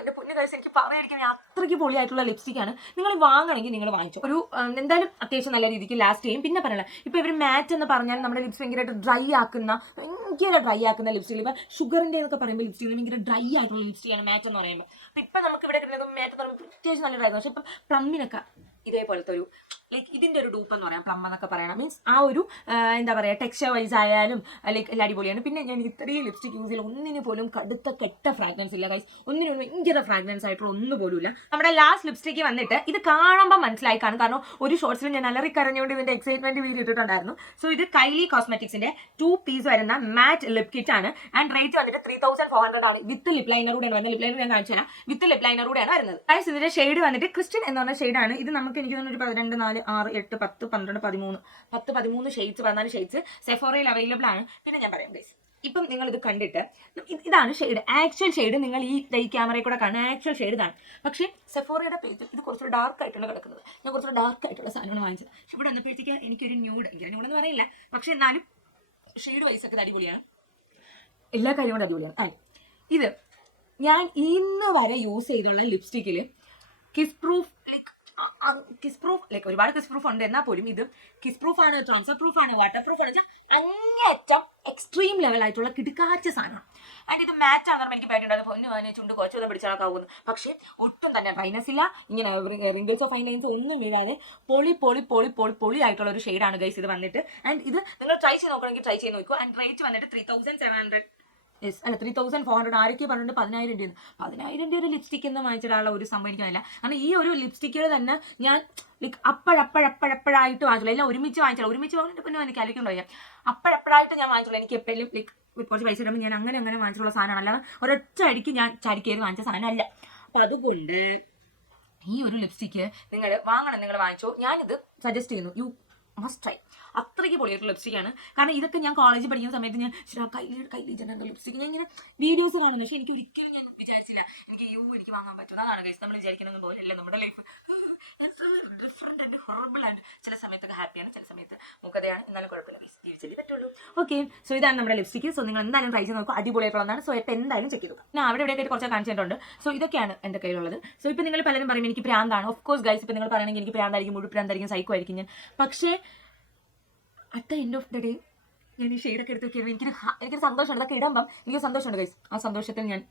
എൻ്റെ പൊന്നു കഴിച്ച് എനിക്ക് പറയാതിരിക്കാൻ അത്രയ്ക്ക് പൊളിയായിട്ടുള്ള ലിപ്സ്റ്റിക്കാണ്. നിങ്ങൾ വാങ്ങണമെങ്കിൽ നിങ്ങൾ വാങ്ങിച്ചോ. ഒരു എന്തായാലും അത്യാവശ്യം നല്ല രീതിക്ക് ലാസ്റ്റ് ചെയ്യും. പിന്നെ പറയണം, ഇപ്പോൾ ഇവർ മാറ്റ് എന്ന് പറഞ്ഞാൽ നമ്മുടെ ലിപ്സ് ഭയങ്കരമായിട്ട് ഭയങ്കര ഡ്രൈ ആക്കുന്ന ലിപ്സ്റ്റിക്. ഇപ്പോൾ ഷുഗറിൻ്റെ എന്നൊക്കെ പറയുമ്പോൾ ലിപ്സ്റ്റിക് ഭയങ്കര ഡ്രൈ ആയിട്ടുള്ള ലിപ്സ്റ്റിക്കാണ് മാറ്റ് എന്ന് പറയുമ്പോൾ. അപ്പോൾ ഇപ്പം നമുക്ക് ഇവിടെ കിട്ടുന്നത് മാറ്റ് എന്ന് പറയുമ്പോൾ അത്യാവശ്യം നല്ല ഡ്രൈ ആണ്. പക്ഷേ ഇപ്പം പ്ലമ്മിനൊക്കെ ഇതേപോലത്തെ ഒരു ലൈക്ക് ഇതിൻ്റെ ഒരു ഡൂപ്പ് എന്ന് പറയാം, പ്ലം എന്നൊക്കെ പറയണം. മീൻസ് ആ ഒരു എന്താ പറയുക ടെക്സ്ചർ വൈസ് ആയാലും ലൈക്ക് എല്ലാ അടിപൊളിയാണ്. പിന്നെ ഞാൻ ഇത്രയും ലിപ്സ്റ്റിക് യൂസ് ചെയ്യില്ല, ഒന്നിന് പോലും കടുത്ത കെട്ട ഫ്രാഗ്രൻസ് ഇല്ല ഗൈസ്, ഒന്നിനും ഭയങ്കര ഫ്രാഗ്രൻസ് ആയിട്ടുള്ള ഒന്നും പോലും ഇല്ല. നമ്മുടെ ലാസ്റ്റ് ലിപ്സ്റ്റിക്ക് വന്നിട്ട് ഇത് കാണുമ്പോൾ മനസ്സിലായി കാണും, കാരണം ഒരു ഷോർട്സിൽ ഞാൻ അലറിക്കരഞ്ഞുകൊണ്ട് ഇതിൻ്റെ എക്സൈറ്റ്മെന്റ് വീഡിയോ ഇട്ടിട്ടുണ്ടായിരുന്നു. സോ ഇത് കൈലി കോസ്മെറ്റിക്സിന്റെ 2 പീസ് വരുന്ന മാറ്റ് ലിപ് കിറ്റ് ആണ്. ആൻഡ് റേറ്റ് വന്നിട്ട് 3400 ആണ്. വിത്ത് ലിപ് ലൈനറൂടെയാണ് വരുന്നത്. ലിപ് ലൈനർ ഞാൻ കാണിച്ചു തരാം, വിത്ത് ലിപ് ലൈനറൂടെയാണ് വരുന്നത് ഗൈസ്. ഇതിന്റെ ഷെയ്ഡ് വന്നിട്ട് ക്രിസ്റ്റ്യൻ എന്ന് പറഞ്ഞ ഷെയ്ഡാണ്. ഇത് നമുക്ക് എനിക്ക് തോന്നുന്നു ഒരു 12, 4, 6, 8, 10, 12, 13 ഷെയ്ഡ്സ് 14 ഷെയ്ഡ്സ് സെഫോറയിൽ അവൈലബിൾ ആണ്. പിന്നെ ഞാൻ പറയാം ഗൈസ്, ഇപ്പം നിങ്ങൾ ഇത് കണ്ടിട്ട് ഇതാണ് ഷെയ്ഡ്, ആക്ച്വൽ ഷെയ്ഡ് നിങ്ങൾ ഈ ക്യാമറയിൽ കൂടെ കാണുന്ന ആക്ച്വൽ ഷെയ്ഡ് ഇതാണ്. പക്ഷേ സെഫോറയുടെ പേജിൽ ഇത് കുറച്ചുകൂടെ ഡാർക്ക് ആയിട്ടുള്ള കിടക്കുന്നത്. ഞാൻ കുറച്ചുകൂടെ ഡാർക്ക് ആയിട്ടുള്ള സാധനമാണ് വാങ്ങിച്ചത്. പക്ഷെ ഇവിടെ വന്നപ്പോഴത്തേക്ക് എനിക്കൊരു ന്യൂഡെന്ന് പറയില്ല, പക്ഷെ എന്നാലും ഷെയ്ഡ് വൈസ് ഒക്കെ അടിപൊളിയാണ്, എല്ലാ കാര്യവും കൊണ്ട് അടിപൊളിയാണ്. ആൻഡ് ഇത് ഞാൻ ഇന്ന് വരെ യൂസ് ചെയ്തുള്ള ലിപ്സ്റ്റിക്കിൽ കിസ് പ്രൂഫ് ലൈക്ക് ഒരുപാട് കിസ് പ്രൂഫ് ഉണ്ട്, എന്നാൽ പോലും ഇത് കിസ് പ്രൂഫ് ആണ്, ട്രാൻസ്ഫർ പ്രൂഫ് ആണ്, വാട്ടർ പ്രൂഫ് ആണ്, വെച്ചാൽ അങ്ങേറ്റം എക്സ്ട്രീം ലെവലായിട്ടുള്ള കിടുക്കാച്ച സാധനമാണ്. ആൻഡ് ഇത് മാച്ച് ആണെന്ന് എനിക്ക് പേടിയുണ്ടാകും, പൊന്നു അതിനെ ചുണ്ട് കുറച്ചൊന്നും പിടിച്ചാക്കാവുന്നു. പക്ഷേ ഒട്ടും തന്നെ ഡ്രൈനസ് ഇല്ല, ഇങ്ങനെ റിങ്കിൾസോ ഫൈൻ ലൈൻസോ ഒന്നും വീഴാതെ പൊളി ആയിട്ടുള്ള ഒരു ഷെയ്ഡാണ് ഗൈസ് ഇത് വന്നിട്ട്. ആൻഡ് ഇത് നിങ്ങൾ ട്രൈ ചെയ്ത് നോക്കണമെങ്കിൽ ട്രൈ ചെയ്ത് നോക്കൂ. ആൻഡ് റേറ്റ് വന്നിട്ട് 3700 അല്ല 3400. ആരൊക്കെ പറഞ്ഞിട്ട് 10,000 രൂപ. 10,000 രൂപ ഒരു ലിപ്സ്റ്റിക് എന്ന് വാങ്ങിച്ചിട്ടുള്ള ഒരു സംഭവം എനിക്കറിയില്ല. കാരണം ഈ ഒരു ലിപ്സ്റ്റിക്കിൽ തന്നെ ഞാൻ ലൈക്ക് അപ്പോഴായിട്ട് വാങ്ങിച്ചുള്ളൂ, എല്ലാം ഒരുമിച്ച് വാങ്ങിച്ചിട്ട് പിന്നെ എനിക്ക് അലക്കുണ്ടോ അപ്പോഴായിട്ട് ഞാൻ വാങ്ങിച്ചുള്ളൂ. എനിക്ക് എപ്പോഴും ലൈക്ക് കുറച്ച് പൈസ ഇടുമ്പോൾ ഞാൻ അങ്ങനെ വാങ്ങിച്ചുള്ള സാധനമാണ്, അല്ലാതെ ഒരൊറ്റ അടിക്ക് ഞാൻ ചടിക്കേറി വാങ്ങിച്ച സാധനമല്ല. അപ്പം അതുകൊണ്ട് ഈ ഒരു ലിപ്സ്റ്റിക്ക് നിങ്ങൾ വാങ്ങണം, നിങ്ങൾ വാങ്ങിച്ചോ. ഞാനിത് സജസ്റ്റ് ചെയ്യുന്നു, യു മസ്റ്റ് ട്രൈ. അത്രയ്ക്ക് പൊളിയായിട്ടുള്ള ലിപ്സ്റ്റിക്കാണ്. കാരണം ഇതൊക്കെ ഞാൻ കോളേജിൽ പഠിക്കുന്ന സമയത്ത് ഞാൻ കയ്യിൽ ജനറൽ ലിപ്സ്റ്റിക്ക് ഞാൻ ഇങ്ങനെ വീഡിയോസ് കാണുന്നു. പക്ഷേ എനിക്ക് ഒരിക്കലും ഞാൻ വിചാരിച്ചില്ല എനിക്ക് വാങ്ങാൻ പറ്റും. അതാണ് ഗൈസ്, നമ്മൾ വിചാരിക്കുന്നത് പോലെ അല്ല നമ്മുടെ life. Different and horrible and ചില സമയത്തൊക്കെ ഹാപ്പിയാണ്, ചില സമയത്ത് മുഖതയാണ്, എന്നാലും കുഴപ്പമില്ല ഗൈസ്, ജീവിച്ചല്ലേ പറ്റുള്ളൂ. ഓക്കെ, സോ ഇതാണ് നമ്മുടെ ലിപ്സ്റ്റിക്ക്. സോ നിങ്ങൾ എന്തായാലും ട്രൈ ചെയ്ത് നോക്കുക, അടിപൊളിയായിട്ടുള്ളതാണ്. സോ ഇപ്പോൾ എന്തായാലും ചെക്ക് ചെയ്തു. ഞാൻ അവിടെ ഇവിടെയൊക്കെ കുറച്ച് കാണിച്ചിട്ടുണ്ട്. സോ ഇതൊക്കെയാണ് എൻ്റെ കയ്യിലുള്ളത്. സോ ഇപ്പോൾ നിങ്ങൾ പലരും പറയും എനിക്ക് പ്രാന്താണ്. ഓഫ് കോഴ്സ് ഗൈസ്, ഇപ്പോൾ നിങ്ങൾ പറയണമെങ്കിൽ എനിക്ക് പ്രാന്തായിരിക്കും, മുഴുവൻ പ്രാന്തായിരിക്കും, സൈക്കോ ആയിരിക്കും ഞാൻ. പക്ഷേ at the end of the day ഞാൻ ഈ ഷെയ്ഡൊക്കെ എടുത്ത് നോക്കിയത് എനിക്കൊരു സന്തോഷമുണ്ട്. അതൊക്കെ ഇടുമ്പം എനിക്ക് സന്തോഷമുണ്ട് ഗൈസ്. ആ സന്തോഷത്തിൽ ഞാൻ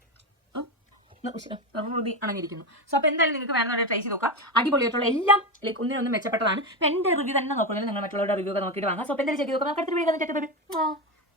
അണങ്ങിയിരിക്കുന്നു. സോ അപ്പോൾ എന്തായാലും നിങ്ങൾക്ക് വേണമെന്നുണ്ടെങ്കിൽ ട്രൈ ചെയ്ത് നോക്കാം. അടിപൊളിയായിട്ടുള്ള എല്ലാം ലൈക്ക് ഒന്നിനൊന്നും മെച്ചപ്പെട്ടതാണ്. എൻ്റെ റിവ്യൂ തന്നെ നോക്കുന്നത് നിങ്ങൾ മറ്റുള്ളവരുടെ റിവ്യൂ ഒക്കെ നോക്കിയിട്ട് വാങ്ങാം. സോ അപ്പോൾ എന്തായാലും ചെക്ക് ചെയ്ത് നോക്കാം. നമുക്ക് അടുത്ത വീഡിയോ